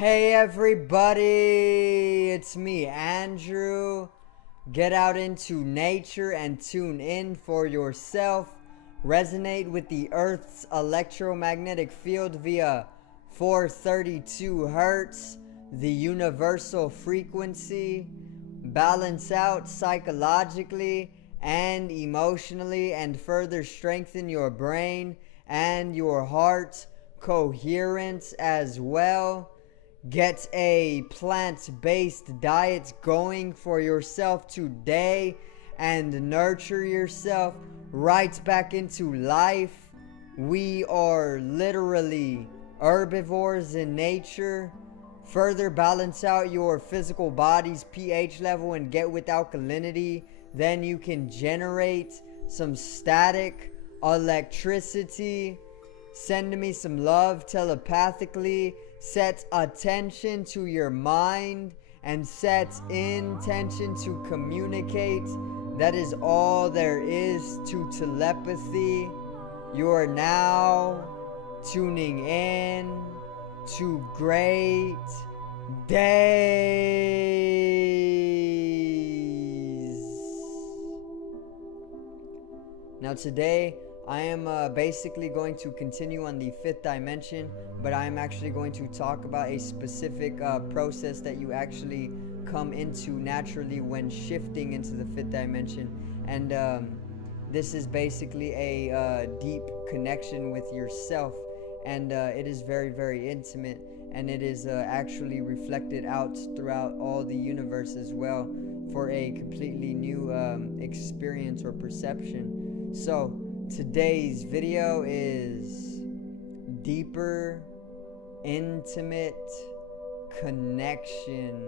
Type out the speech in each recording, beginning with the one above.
Hey everybody, it's me, Andrew. Get out into nature and tune in for yourself. Resonate with the Earth's electromagnetic field via 432 Hertz, the universal frequency. Balance out psychologically and emotionally, and further strengthen your brain and your heart coherence as well. Get a plant-based diet going for yourself today and nurture yourself right back into life. We are literally herbivores in nature. Further balance out your physical body's pH level and get with alkalinity. Then you can generate some static electricity. Send me some love telepathically. Set attention to your mind and set intention to communicate. That is all there is to telepathy. You are now tuning in to great days. Now today I am basically going to continue on the fifth dimension, but I am actually going to talk about a specific process that you actually come into naturally when shifting into the fifth dimension. And this is basically a deep connection with yourself, and it is very, very intimate, and it is actually reflected out throughout all the universe as well for a completely new experience or perception. So today's video is deeper, intimate connection.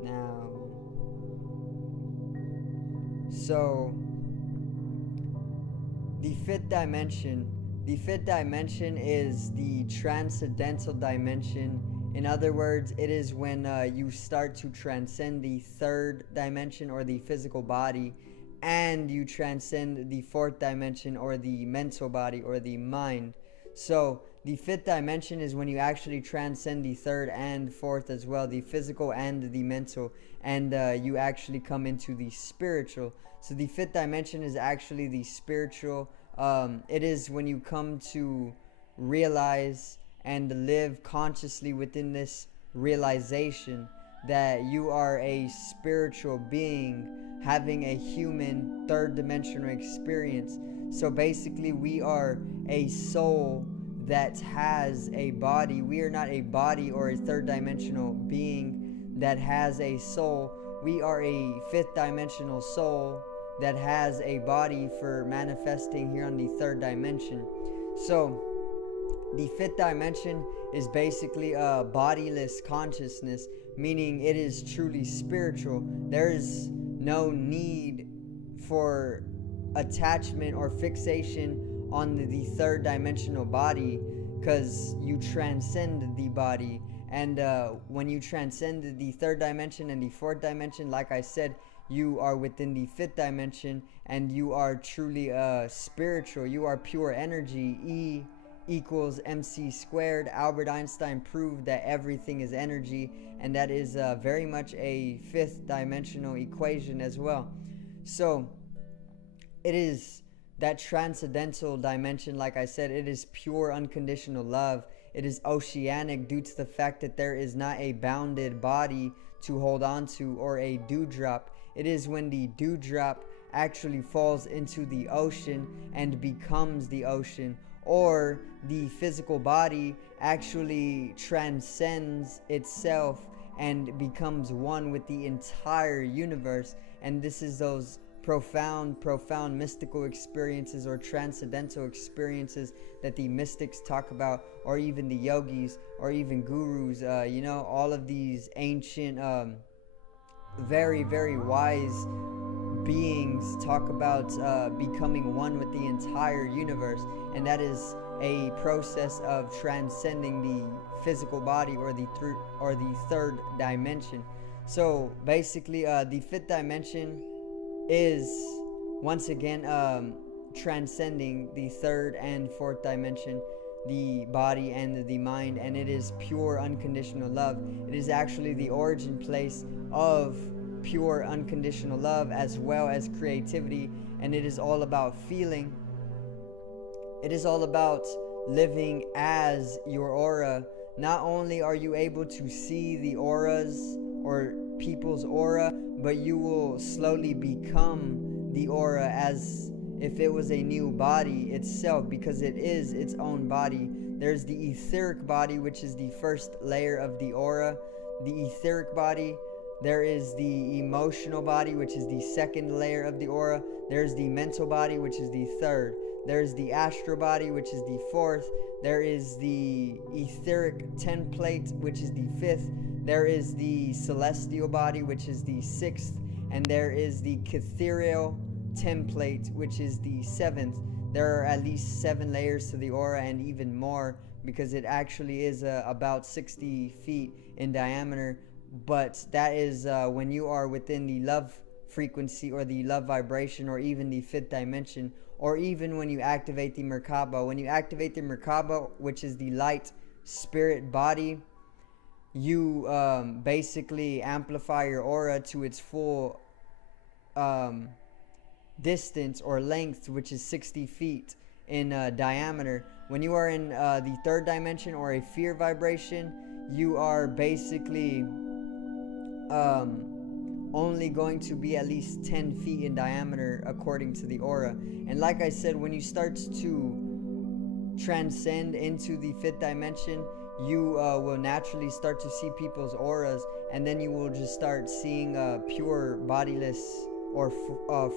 Now, so the fifth dimension is the transcendental dimension. In other words, it is when you start to transcend the third dimension or the physical body, and you transcend the fourth dimension or the mental body or the mind. So the fifth dimension is when you actually transcend the third and fourth as well, the physical and the mental, and you actually come into the spiritual. So the fifth dimension is actually the spiritual. It is when you come to realize and live consciously within this realization that you are a spiritual being having a human third dimensional experience. So basically we are a soul that has a body. We are not a body or a third dimensional being that has a soul. We are a fifth dimensional soul that has a body for manifesting here on the third dimension. So the fifth dimension is basically a bodiless consciousness, meaning it is truly spiritual. There is no need for attachment or fixation on the third dimensional body, because you transcend the body. And when you transcend the third dimension and the fourth dimension, like I said, you are within the fifth dimension, and you are truly spiritual. You are pure energy. E equals mc squared. Albert Einstein proved that everything is energy, and that is very much a fifth dimensional equation as well. So it is that transcendental dimension. Like I said, it is pure unconditional love. It is oceanic due to the fact that there is not a bounded body to hold on to or a dewdrop. It is when the dewdrop actually falls into the ocean and becomes the ocean, or the physical body actually transcends itself and becomes one with the entire universe. And this is those profound mystical experiences or transcendental experiences that the mystics talk about, or even the yogis, or even gurus. All of these ancient very, very wise beings talk about becoming one with the entire universe, and that is a process of transcending the physical body or the third dimension. So basically, the fifth dimension is once again transcending the third and fourth dimension, the body and the mind, and it is pure unconditional love. It is actually the origin place of pure unconditional love as well as creativity, and it is all about feeling. It is all about living as your aura. Not only are you able to see the auras or people's aura, but you will slowly become the aura as if it was a new body itself, because it is its own body. There's the etheric body, which is the first layer of the aura, the etheric body. There is the emotional body, which is the second layer of the aura. There's the mental body, which is the third. There's the astral body, which is the fourth. There is the etheric template, which is the fifth. There is the celestial body, which is the sixth. And there is the ethereal template, which is the seventh. There are at least 7 layers to the aura, and even more, because it actually is about 60 feet in diameter. But that is when you are within the love frequency or the love vibration, or even the fifth dimension, or even when you activate the Merkaba. When you activate the Merkaba, which is the light spirit body, you basically amplify your aura to its full distance or length, which is 60 feet in diameter. When you are in the third dimension or a fear vibration, you are basically only going to be at least 10 feet in diameter according to the aura. And like I said, when you start to transcend into the fifth dimension, you will naturally start to see people's auras, and then you will just start seeing pure bodiless or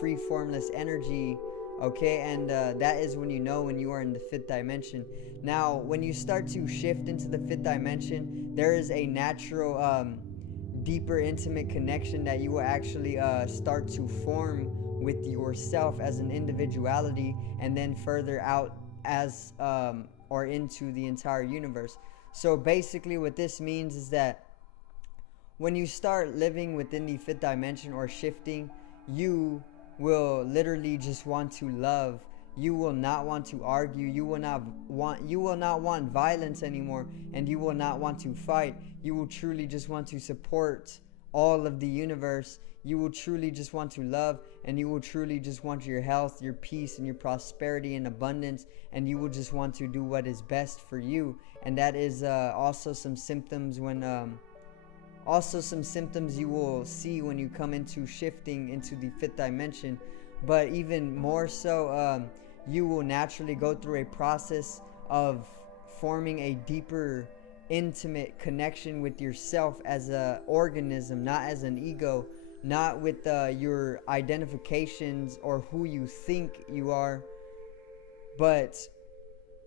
free formless energy. Okay, and that is when you know when you are in the fifth dimension. Now, when you start to shift into the fifth dimension, there is a natural deeper intimate connection that you will actually start to form with yourself as an individuality, and then further out as or into the entire universe. So basically what this means is that when you start living within the fifth dimension or shifting, you will literally just want to love. You will not want to argue. You will not want violence anymore, and you will not want to fight. You will truly just want to support all of the universe. You will truly just want to love, and you will truly just want your health, your peace, and your prosperity and abundance, and you will just want to do what is best for you. And that is also some symptoms you will see when you come into shifting into the fifth dimension. But even more so, you will naturally go through a process of forming a deeper intimate connection with yourself as an organism, not as an ego, not with your identifications or who you think you are, but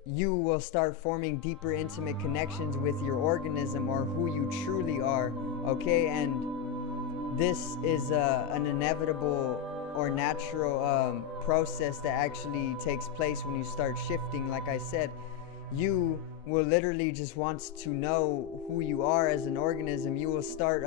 you will start forming deeper intimate connections with your organism or who you truly are. Okay, and this is an inevitable or natural process that actually takes place when you start shifting. Like I said, you will literally just want to know who you are as an organism. You will start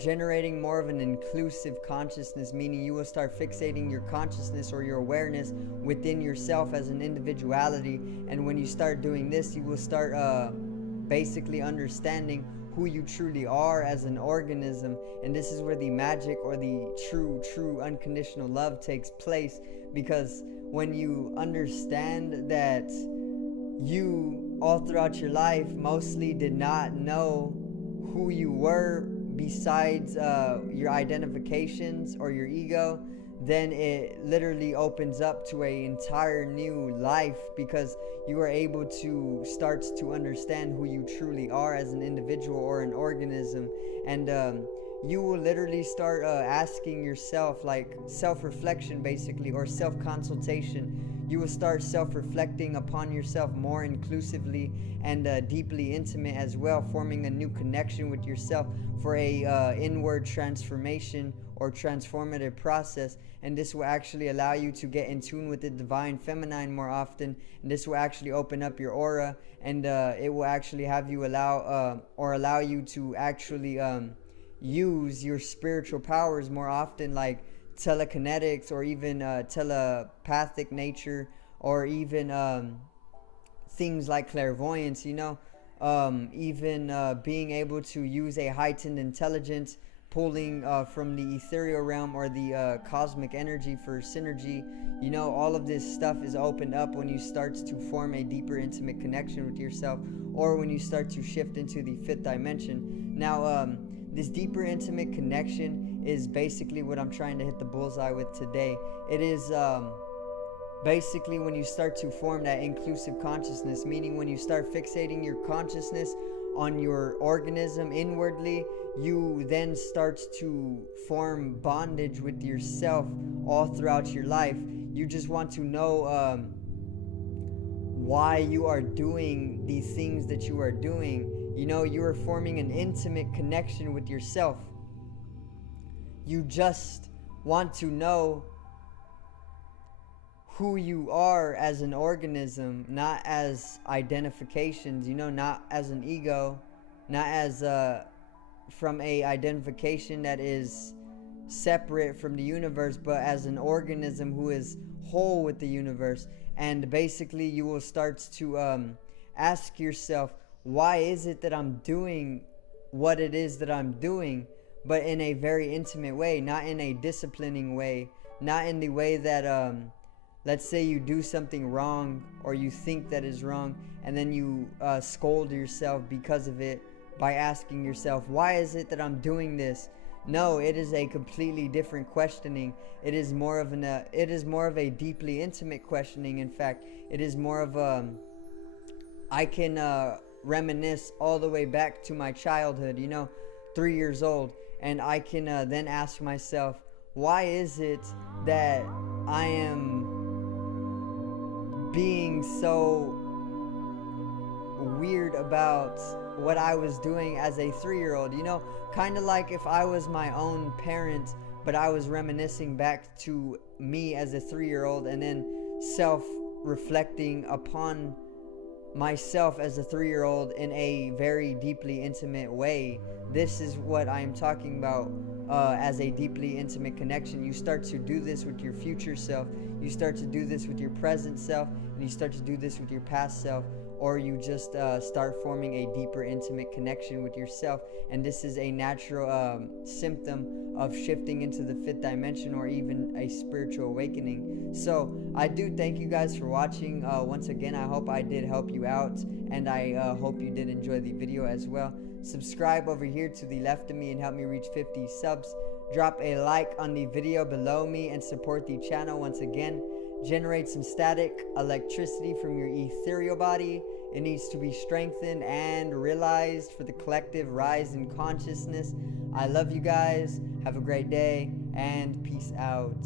generating more of an inclusive consciousness, meaning you will start fixating your consciousness or your awareness within yourself as an individuality. And when you start doing this, you will start basically understanding who you truly are as an organism. And this is where the magic or the true unconditional love takes place, because when you understand that you all throughout your life mostly did not know who you were besides your identifications or your ego, then it literally opens up to an entire new life, because you are able to start to understand who you truly are as an individual or an organism. And you will literally start asking yourself, like self-reflection basically, or self-consultation. You will start self-reflecting upon yourself more inclusively and deeply intimate as well, forming a new connection with yourself for a inward transformation or transformative process. And this will actually allow you to get in tune with the divine feminine more often. And this will actually open up your aura, and it will actually have you allow you to actually use your spiritual powers more often, like telekinetics or even telepathic nature, or even things like clairvoyance, even being able to use a heightened intelligence, pulling from the ethereal realm or the cosmic energy for synergy. All of this stuff is opened up when you start to form a deeper intimate connection with yourself, or when you start to shift into the fifth dimension. Now, this deeper intimate connection is basically what I'm trying to hit the bullseye with today. It is basically when you start to form that inclusive consciousness, meaning when you start fixating your consciousness on your organism inwardly, you then start to form bondage with yourself all throughout your life. You just want to know why you are doing the things that you are doing. You are forming an intimate connection with yourself. You just want to know who you are as an organism, not as identifications, not as an ego, not as from a identification that is separate from the universe, but as an organism who is whole with the universe. And basically you will start to ask yourself, why is it that I'm doing what it is that I'm doing, but in a very intimate way, not in a disciplining way, not in the way that let's say you do something wrong, or you think that is wrong, and then you scold yourself because of it by asking yourself, why is it that I'm doing this? No, it is a completely different questioning. It is more of a deeply intimate questioning. In fact, it is more of I can reminisce all the way back to my childhood, 3 years old, and I can then ask myself, why is it that I am being so weird about what I was doing as a 3-year-old? Kind of like if I was my own parent, but I was reminiscing back to me as a 3-year-old, and then self-reflecting upon myself as a 3-year-old in a very deeply intimate way. This is what I'm talking about as a deeply intimate connection. You start to do this with your future self, you start to do this with your present self, and you start to do this with your past self, or you just start forming a deeper intimate connection with yourself. And this is a natural symptom of shifting into the fifth dimension, or even a spiritual awakening. So I do thank you guys for watching. Once again, I hope I did help you out, and I hope you did enjoy the video as well. Subscribe over here to the left of me and help me reach 50 subs. Drop a like on the video below me and support the channel once again. Generate some static electricity from your ethereal body. It needs to be strengthened and realized for the collective rise in consciousness. I love you guys. Have a great day, and peace out.